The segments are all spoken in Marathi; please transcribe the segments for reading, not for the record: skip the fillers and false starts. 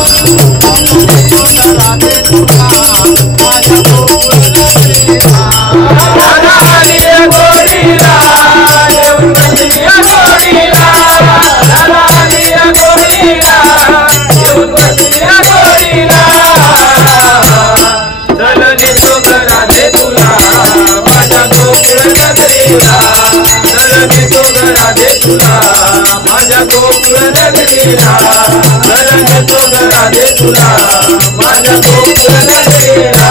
माझ्या गोकुळ नगरीला शरण येतो ग राधे तुला माझ्या गोकुळ नगरीला माझ्या गोकुळ नगरीला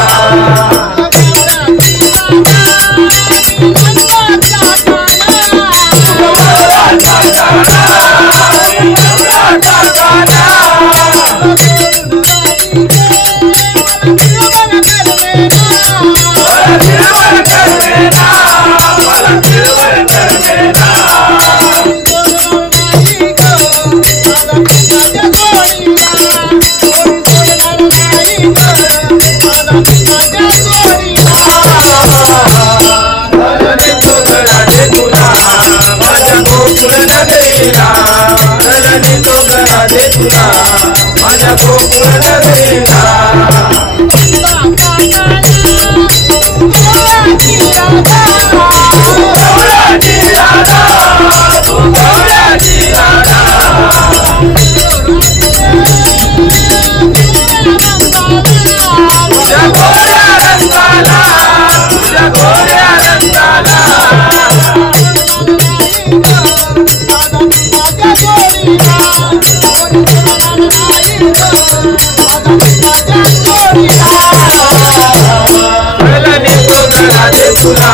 तुला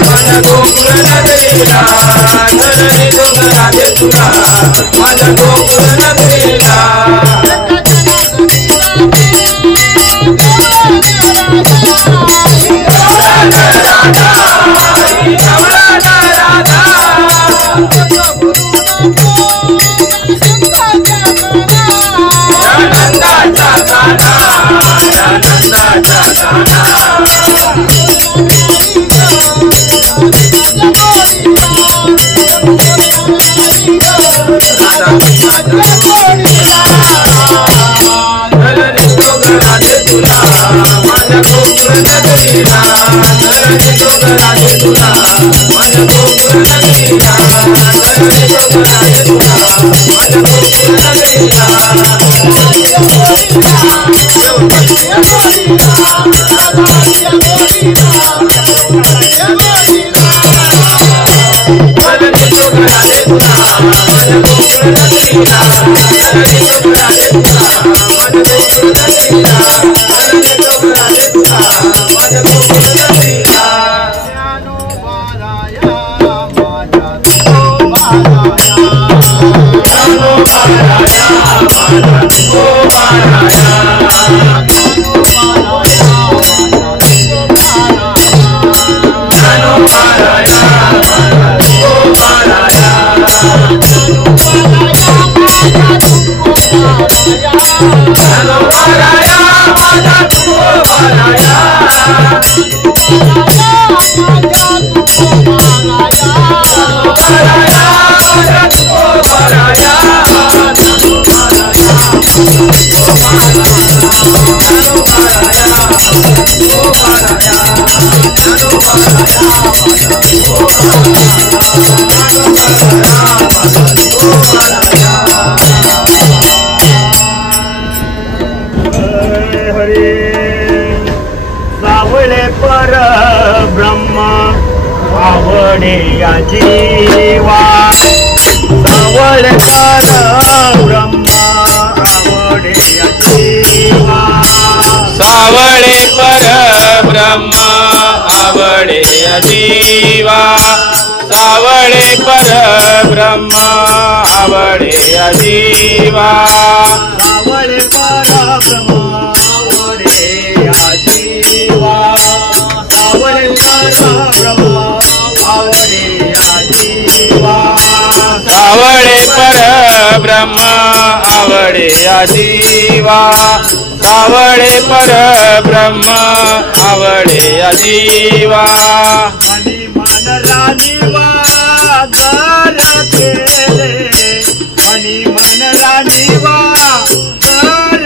माझ्या गोकुळ नगरीला शरण येतो ग राधे तुला माझ्या गोकुळ नगरीला सावळे पर ब्रह्म आवडे या जीवा सावळे पर ब्रह्म आवडे या जीवा सावळे पर ब्रह्म आवडे या जीवा सावळे पर ब्रह्म आवडे या जीवा सावळे पर ब्रह्म आवडे या जीवा सावळे पर ब्रह्म आवडे या जीवा सावळे पर ब्रह्म आवडे या जीवा सावळे पर ब्रह्म आवडे या जीवा मनी मन राणी वादर केले मनी मन राणी वादर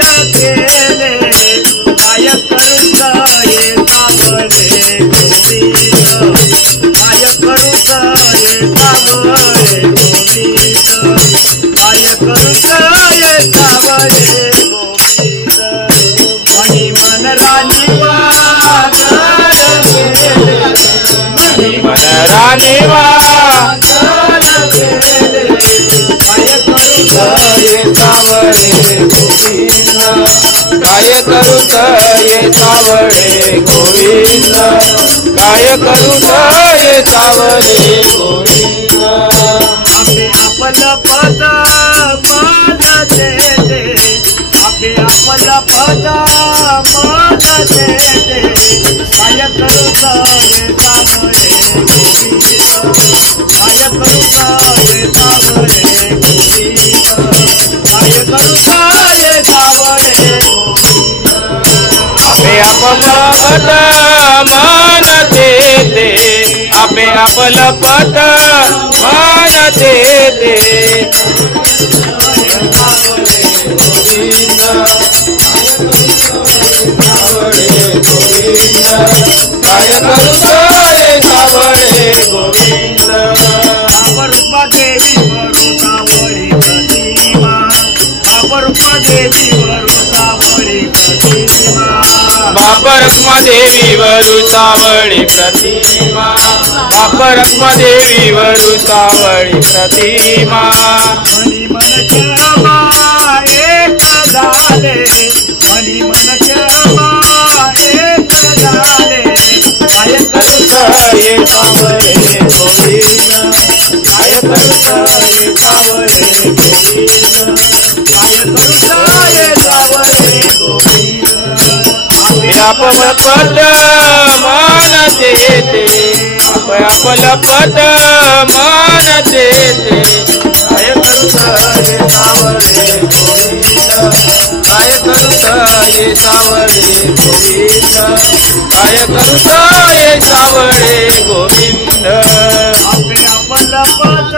काय करूत ये सावळे गोविंद काय करूत ये सावळे गोविंद आपे आपलं पद मन देते आपे आपलं पद मन देते काय करूत ये सावळे गोविंद काय करूत ये सावळे गोविंद काय करूत ये सावळे आपे आपलं पद मान देते आपे आपलं पद मान देते काय करूत ये सावळे गोविंद रूपा देवी वरू सावळी प्रतिमा रूपा देवी वरू सावळी प्रतिमा बाप रखमा देवी वरू सावळी प्रतिमा बाप रखमा देवी वरू सावळी प्रतिमा मनी मन क्षमा एक झाले मनी मन क्षमा एक झाले काय करूत ये सावळे गोविंद काय करूत ये सावळे गोविंद काय करूत ये सावळे गोविंद आपलं पद मान देते आपलं पद मान देते काय करूत ये सावळे गोविंद काय करूत ये सावळे गोविंद काय करूत ये सावळे गोविंद आपे आपलं पद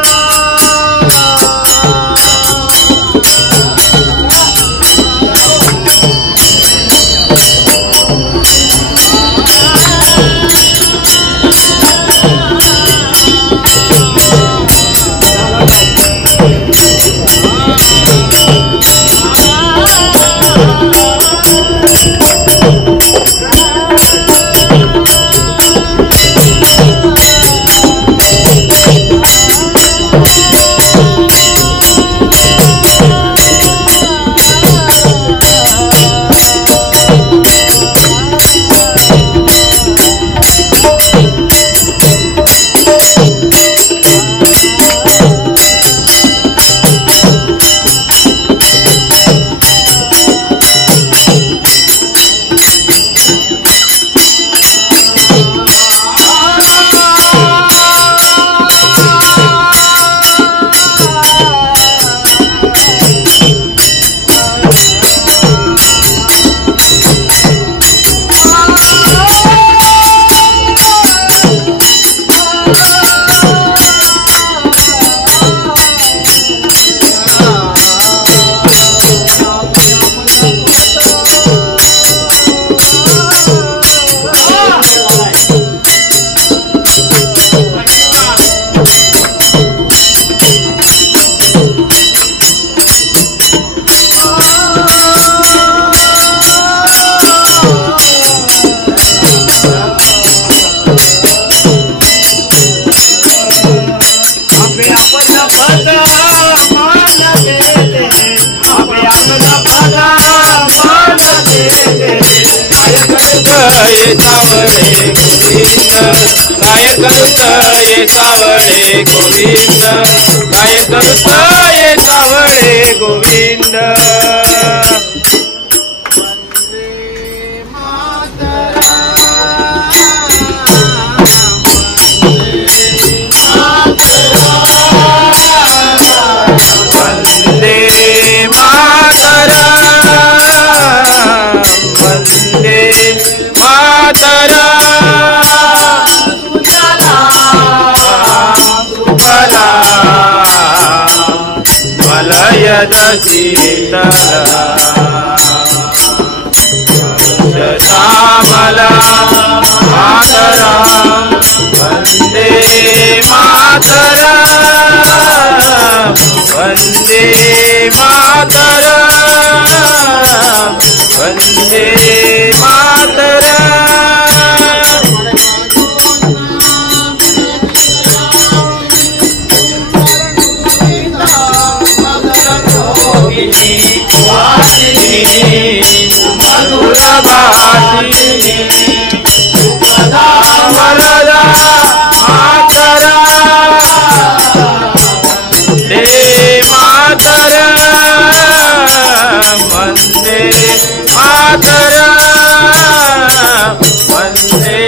ये सावळे गोविंद काय करूत ये सावळे गोविंद काय करूत ये सावळे गोविंद शीतला श्यामला मातरम वंदे मातरम वंदे मातरम वंदे मातरम मातरम वंदे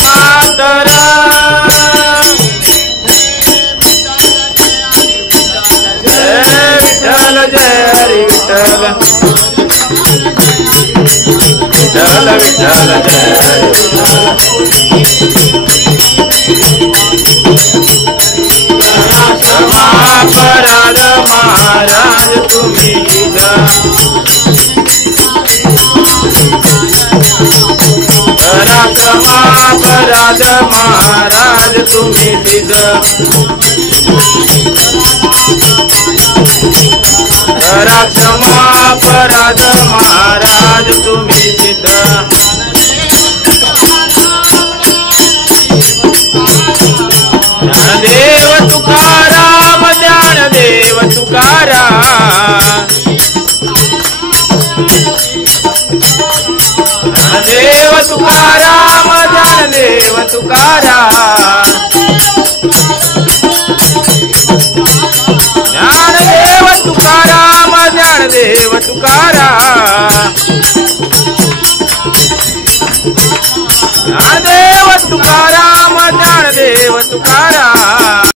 मातरम जय विठ्ठल जय हरी विठ्ठल विठ्ठल विठ्ठल जय हरी विठ्ठल क्षमा अपराध महाराज तुम्ही इथं करा क्षमा अपराध महाराज तुम्ही तिथं करा क्षमा अपराध महाराज तुम्ही तिथं ज्ञानदेव तुकाराम ज्ञानदेव तुकाराम ज्ञानदेव तुकाराम ज्ञानदेव तुकाराम